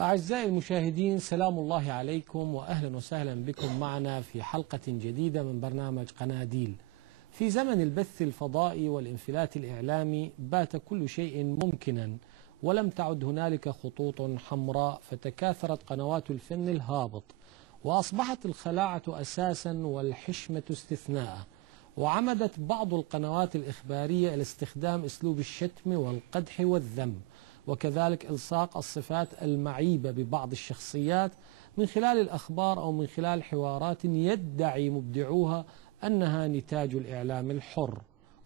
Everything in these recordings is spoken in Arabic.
أعزائي المشاهدين، سلام الله عليكم وأهلا وسهلا بكم معنا في حلقة جديدة من برنامج قناديل. في زمن البث الفضائي والانفلات الإعلامي بات كل شيء ممكنا، ولم تعد هنالك خطوط حمراء، فتكاثرت قنوات الفن الهابط، وأصبحت الخلاعة أساسا والحشمة استثناء، وعمدت بعض القنوات الإخبارية إلى استخدام أسلوب الشتم والقدح والذم، وكذلك إلصاق الصفات المعيبة ببعض الشخصيات من خلال الأخبار أو من خلال حوارات يدعي مبدعوها أنها نتاج الإعلام الحر.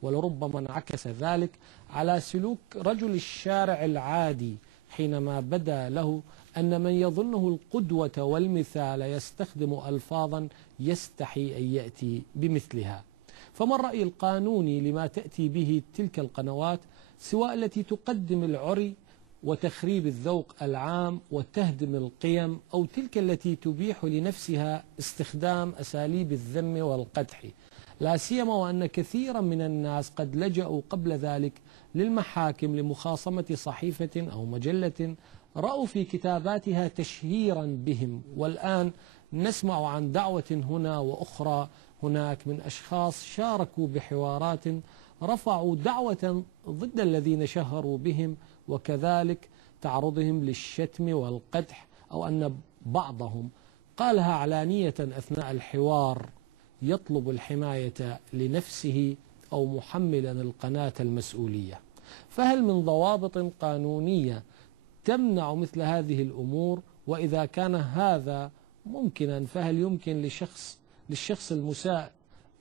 ولربما انعكس ذلك على سلوك رجل الشارع العادي حينما بدا له أن من يظنه القدوة والمثال يستخدم ألفاظا يستحي أن يأتي بمثلها. فما الرأي القانوني لما تأتي به تلك القنوات، سواء التي تقدم العري وتخريب الذوق العام وتهدم القيم، أو تلك التي تبيح لنفسها استخدام أساليب الذم والقدح، لا سيما وأن كثيرا من الناس قد لجأوا قبل ذلك للمحاكم لمخاصمة صحيفة أو مجلة رأوا في كتاباتها تشهيرا بهم. والآن نسمع عن دعوة هنا وأخرى هناك من أشخاص شاركوا بحوارات رفعوا دعوة ضد الذين شهروا بهم، وكذلك تعرضهم للشتم والقدح، أو أن بعضهم قالها علانية أثناء الحوار يطلب الحماية لنفسه أو محملا القناة المسؤولية. فهل من ضوابط قانونية تمنع مثل هذه الأمور؟ وإذا كان هذا ممكنا، فهل يمكن للشخص المساء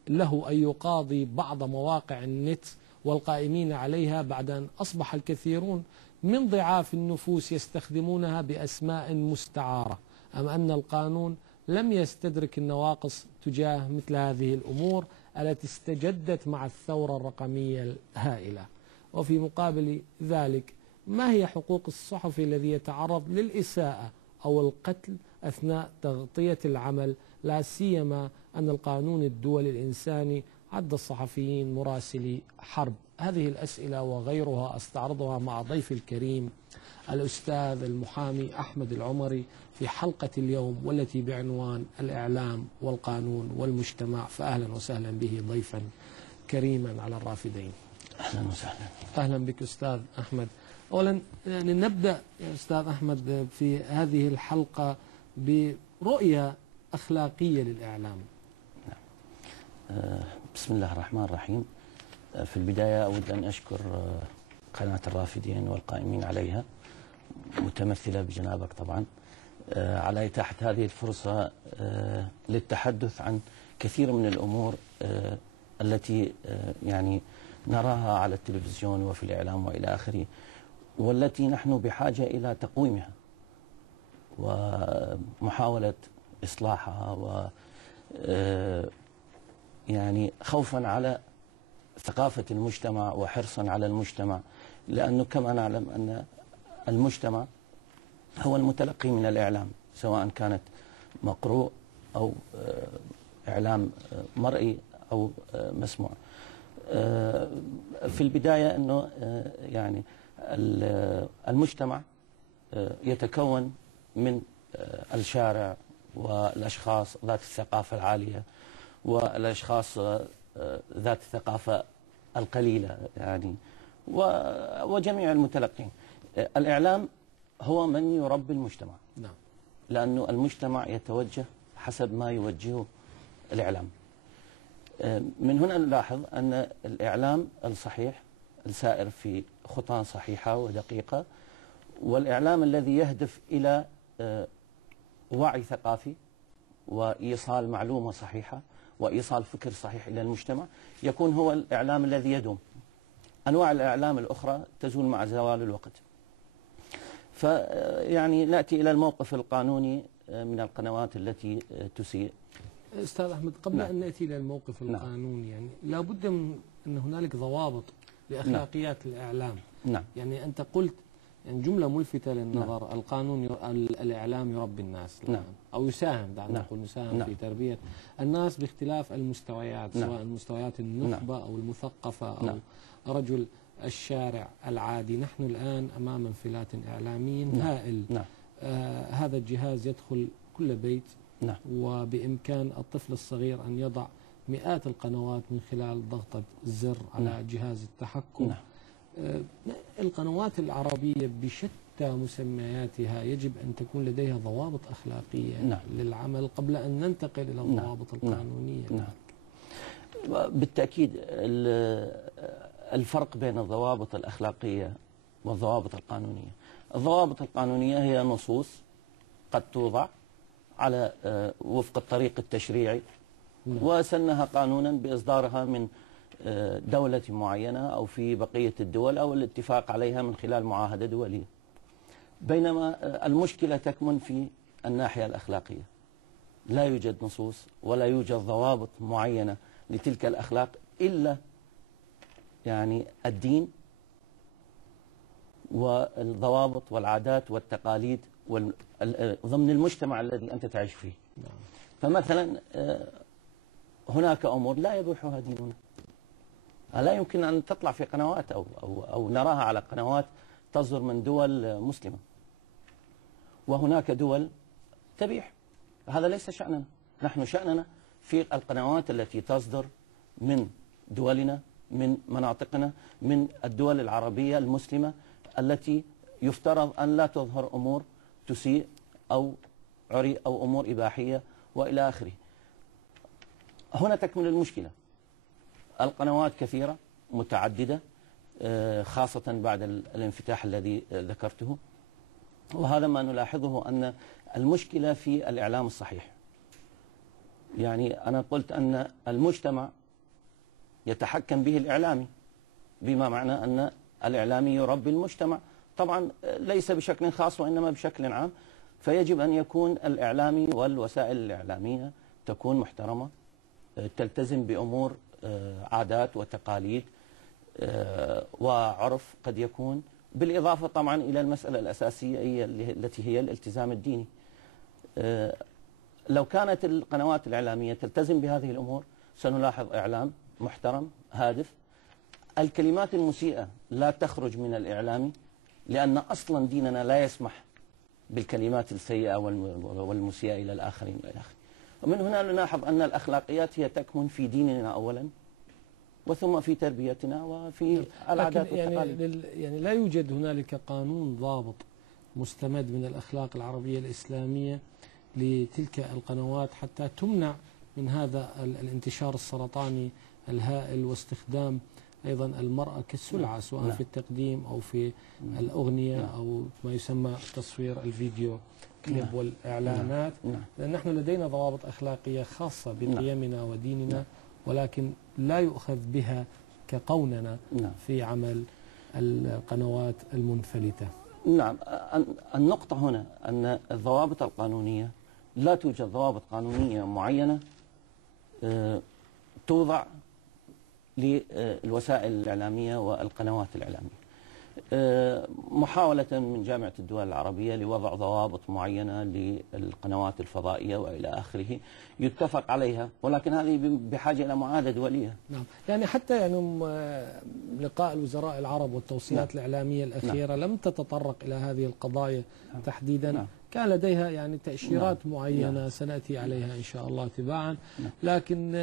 له أن يقاضي بعض مواقع النت والقائمين عليها بعد أن أصبح الكثيرون من ضعاف النفوس يستخدمونها بأسماء مستعارة، أم أن القانون لم يستدرك النواقص تجاه مثل هذه الأمور التي استجدت مع الثورة الرقمية الهائلة؟ وفي مقابل ذلك، ما هي حقوق الصحفي الذي يتعرض للإساءة أو القتل أثناء تغطية العمل، لا سيما أن القانون الدولي الإنساني عد الصحفيين مراسلي حرب؟ هذه الأسئلة وغيرها أستعرضها مع ضيفي الكريم الأستاذ المحامي أحمد العمري في حلقة اليوم، والتي بعنوان الإعلام والقانون والمجتمع. فأهلا وسهلا به ضيفا كريما على الرافدين. أهلا وسهلا. أهلا بك أستاذ أحمد. أولا يعني نبدأ يا أستاذ أحمد في هذه الحلقة برؤية أخلاقية للإعلام. بسم الله الرحمن الرحيم. في البداية أود أن أشكر قناة الرافدين والقائمين عليها، متمثلة بجنابك طبعا، على إتاحة هذه الفرصة للتحدث عن كثير من الأمور التي يعني نراها على التلفزيون وفي الإعلام وإلى آخره، والتي نحن بحاجة إلى تقويمها ومحاولة إصلاحها، و يعني خوفا على ثقافة المجتمع وحرصا على المجتمع، لأنه كما نعلم أن المجتمع هو المتلقي من الإعلام، سواء كانت مقروء أو إعلام مرئي أو مسموع. في البداية أنه يعني المجتمع يتكون من الشارع والأشخاص ذات الثقافة العالية والأشخاص ذات الثقافة القليلة يعني، وجميع المتلقين. الإعلام هو من يربي المجتمع. نعم. لأنه المجتمع يتوجه حسب ما يوجهه الإعلام. من هنا نلاحظ أن الإعلام الصحيح السائر في خطى صحيحة ودقيقة، والإعلام الذي يهدف إلى وعي ثقافي وإيصال معلومة صحيحة وإيصال فكر صحيح إلى المجتمع، يكون هو الإعلام الذي يدوم. أنواع الإعلام الأخرى تزول مع زوال الوقت. فيعني نأتي إلى الموقف القانوني من القنوات التي تسيء. أستاذ أحمد، قبل أن نأتي إلى الموقف القانوني، يعني لابد من أن هنالك ضوابط لأخلاقيات الإعلام. نعم. يعني أنت قلت يعني جملة ملفتة للنظر. القانون الإعلام يربي الناس. نعم. أو يساهم، دعنا نقول نساهم في تربية الناس باختلاف المستويات، سواء المستويات النخبة أو المثقفة أو رجل الشارع العادي. نحن الآن أمام انفلات إعلامي هائل. هذا الجهاز يدخل كل بيت، نعم. وبإمكان الطفل الصغير أن يضع مئات القنوات من خلال ضغطة زر على نعم. جهاز التحكم. نعم. القنوات العربية بشتى مسمياتها يجب أن تكون لديها ضوابط أخلاقية نعم. للعمل قبل أن ننتقل إلى الضوابط القانونية. نعم. بالتأكيد الفرق بين الضوابط الأخلاقية والضوابط القانونية. الضوابط القانونية هي نصوص قد توضع على وفق الطريق التشريعي، وسنها قانونا بإصدارها من دولة معينة أو في بقية الدول أو الاتفاق عليها من خلال معاهدة دولية. بينما المشكلة تكمن في الناحية الأخلاقية. لا يوجد نصوص ولا يوجد ضوابط معينة لتلك الأخلاق إلا يعني الدين والضوابط والعادات والتقاليد ضمن المجتمع الذي أنت تعيش فيه. فمثلا هناك أمور لا يبوحها ديننا، لا يمكن أن تطلع في قنوات أو نراها على قنوات تصدر من دول مسلمة، وهناك دول تبيح. هذا ليس شأننا. نحن شأننا في القنوات التي تصدر من دولنا، من مناطقنا، من الدول العربية المسلمة التي يفترض أن لا تظهر أمور تسيء أو عري أو أمور إباحية وإلى آخره. هنا تكمن المشكلة. القنوات كثيرة متعددة، خاصة بعد الانفتاح الذي ذكرته، وهذا ما نلاحظه أن المشكلة في الإعلام الصحيح. يعني أنا قلت أن المجتمع يتحكم به الإعلامي، بما معنى أن الإعلامي يربي المجتمع، طبعا ليس بشكل خاص وإنما بشكل عام. فيجب أن يكون الإعلامي والوسائل الإعلامية تكون محترمة، تلتزم بأمور عادات وتقاليد وعرف قد يكون، بالإضافة طبعا إلى المسألة الأساسية التي هي الالتزام الديني. لو كانت القنوات الإعلامية تلتزم بهذه الأمور سنلاحظ إعلام محترم هادف. الكلمات المسيئة لا تخرج من الإعلامي، لأن أصلا ديننا لا يسمح بالكلمات السيئة والمسيئة إلى الآخرين وإلى آخره. ومن هنا نلاحظ أن الأخلاقيات هي تكمن في ديننا أولا، وثم في تربيتنا وفي العادات والتقاليد. يعني لا يوجد هنالك قانون ضابط مستمد من الأخلاق العربية الإسلامية لتلك القنوات حتى تمنع من هذا الانتشار السرطاني الهائل، واستخدام أيضا المرأة كالسلعة، سواء في التقديم أو في الأغنية أو ما يسمى تصوير الفيديو كليب والإعلانات. لأن نحن لدينا ضوابط أخلاقية خاصة بقيمنا وديننا، ولكن لا يؤخذ بها كقوننا في عمل القنوات المنفلتة. نعم. النقطة هنا أن الضوابط القانونية لا توجد ضوابط قانونية معينة توضع للوسائل الإعلامية والقنوات الإعلامية. محاولة من جامعة الدول العربية لوضع ضوابط معينة للقنوات الفضائية وإلى آخره يتفق عليها، ولكن هذه بحاجة إلى معاهدة دولية. نعم. يعني حتى يعني لقاء الوزراء العرب والتوصيات الإعلامية الأخيرة لم تتطرق إلى هذه القضايا تحديدا. كان لديها يعني تأشيرات معينة سنأتي عليها إن شاء الله تباعا. لكن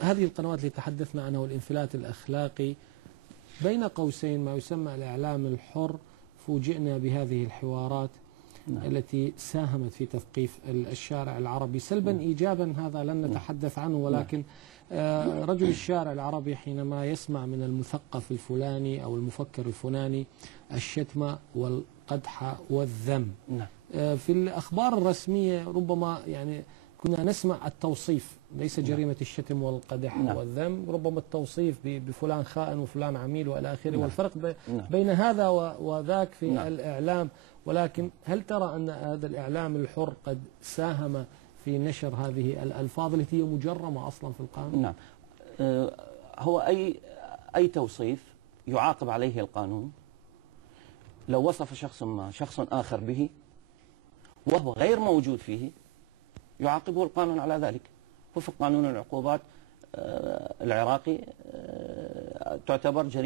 هذه القنوات اللي تحدثنا عنها والانفلات الأخلاقي بين قوسين ما يسمى الإعلام الحر، فوجئنا بهذه الحوارات التي ساهمت في تثقيف الشارع العربي سلبا إيجابا. هذا لن نتحدث عنه، ولكن رجل الشارع العربي حينما يسمع من المثقف الفلاني أو المفكر الفلاني الشتم والقدح والذم، في الأخبار الرسمية ربما يعني كنا نسمع التوصيف، ليس جريمة الشتم والقدح والذم، ربما التوصيف بفلان خائن وفلان عميل وإلى آخره. والفرق بين هذا وذاك في الإعلام. ولكن هل ترى أن هذا الإعلام الحر قد ساهم في نشر هذه الألفاظ التي هي مجرمة أصلا في القانون؟ نعم. هو أي توصيف يعاقب عليه القانون. لو وصف شخص آخر به وهو غير موجود فيه يعاقبه القانون على ذلك. وفق قانون العقوبات العراقي تعتبر جريمة